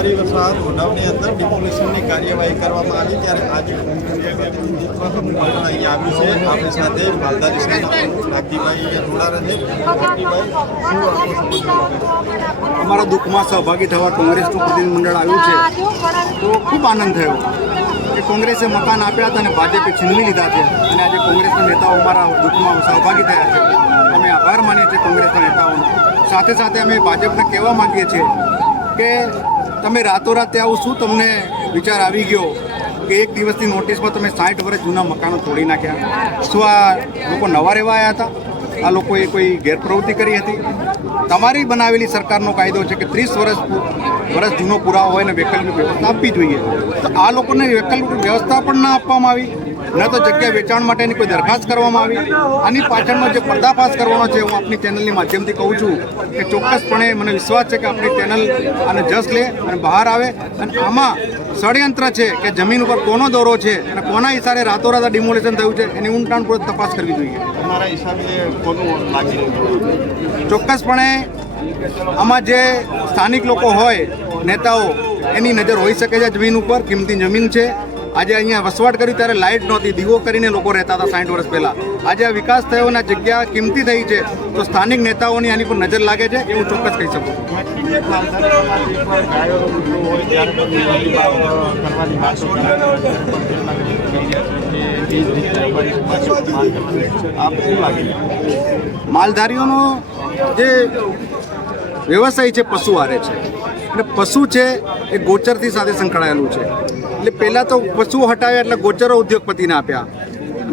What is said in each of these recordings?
અમારી વસાહત ઓઢવની અંદર ડિમોલિશનની કાર્યવાહી કરવામાં આવી ત્યારે આજે પ્રતિનિધિત્વ અહીં આવ્યું છે। આપણી સાથે માલધારી સેના નાગજીભાઈ જોડાયા છે। અમારા દુઃખમાં સહભાગી થવા કોંગ્રેસનું પ્રતિનિધિમંડળ આવ્યું છે તો ખૂબ આનંદ થયો કે કોંગ્રેસે મકાન આપ્યા હતા અને ભાજપે છીનવી લીધા છે અને આજે કોંગ્રેસના નેતાઓ અમારા દુઃખમાં સહભાગી થયા છે। અમે આભાર માનીએ છીએ કોંગ્રેસના નેતાઓનો। સાથે સાથે અમે ભાજપને કહેવા માગીએ છીએ કે તમે રાતોરાત આવું શું તમને વિચાર આવી ગયો કે એક દિવસની નોટિસમાં તમે 60 વર્ષ જૂના મકાનો તોડી નાખ્યા? શું આ લોકો નવા રહેવા આવ્યા હતા? આ લોકોએ કોઈ ગેરપ્રવૃત્તિ કરી હતી? તમારી બનાવેલી સરકારનો કાયદો છે કે 30 વર્ષ જૂનો પુરાવો હોય ને વૈકલ્પિક વ્યવસ્થા આપવી જોઈએ, તો આ લોકોને વૈકલ્પિક વ્યવસ્થા પણ ના આપવામાં આવી, ન તો જગ્યા વેચાણ માટેની કોઈ દરખાસ્ત કરવામાં આવી। આની પાછળનો જે પર્દાફાશ કરવાનો છે હું આપની ચેનલની માધ્યમથી કહું છું કે ચોક્કસપણે મને વિશ્વાસ છે કે આપણી ચેનલ આને જસ લે અને બહાર આવે અને આમાં ષડયંત્ર છે કે જમીન ઉપર કોનો દોરો છે અને કોના હિસાબે રાતોરાત ડિમોલેશન થયું છે એની ઊંડાણપૂર્વક તપાસ કરવી જોઈએ। તમારા હિસાબે કોનું લાગી રહ્યું? ચોક્કસપણે આમાં જે સ્થાનિક લોકો હોય નેતાઓ એની નજર હોઈ શકે છે। જમીન ઉપર કિંમતી જમીન છે। આજે અહીંયા વસવાટ કર્યું ત્યારે લાઇટ નહોતી, દીવો કરીને લોકો રહેતા હતા 60 વર્ષ પહેલાં। આજે આ વિકાસ થયો અને જગ્યા કિંમતી થઈ છે તો સ્થાનિક નેતાઓની આની પર નજર લાગે છે એવું ચોક્કસ કહી શકું છું। માલધારીઓનો જે વ્યવસાય છે પશુ આરે છે અને પશુ છે એ ગોચરથી સાથે સંકળાયેલું છે। એટલે પહેલાં તો પશુ હટાવ્યા એટલે ગોચરો ઉદ્યોગપતિને આપ્યા,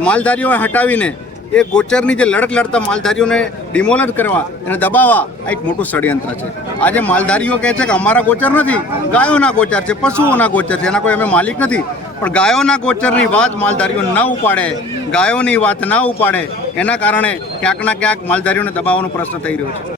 માલધારીઓ હટાવીને એ ગોચરની જે લડત લડતા માલધારીઓને ડિમોલેટ કરવા એને દબાવવા આ એક મોટું ષડયંત્ર છે। આજે માલધારીઓ કહે છે કે અમારા ગોચર નથી, ગાયોના ગોચર છે, પશુઓના ગોચર છે, એના કોઈ અમે માલિક નથી। પણ ગાયોના ગોચરની વાત માલધારીઓ ન ઉપાડે, ગાયોની વાત ન ઉપાડે, એના કારણે ક્યાંકના ક્યાંક માલધારીઓને દબાવવાનો પ્રશ્ન થઈ રહ્યો છે।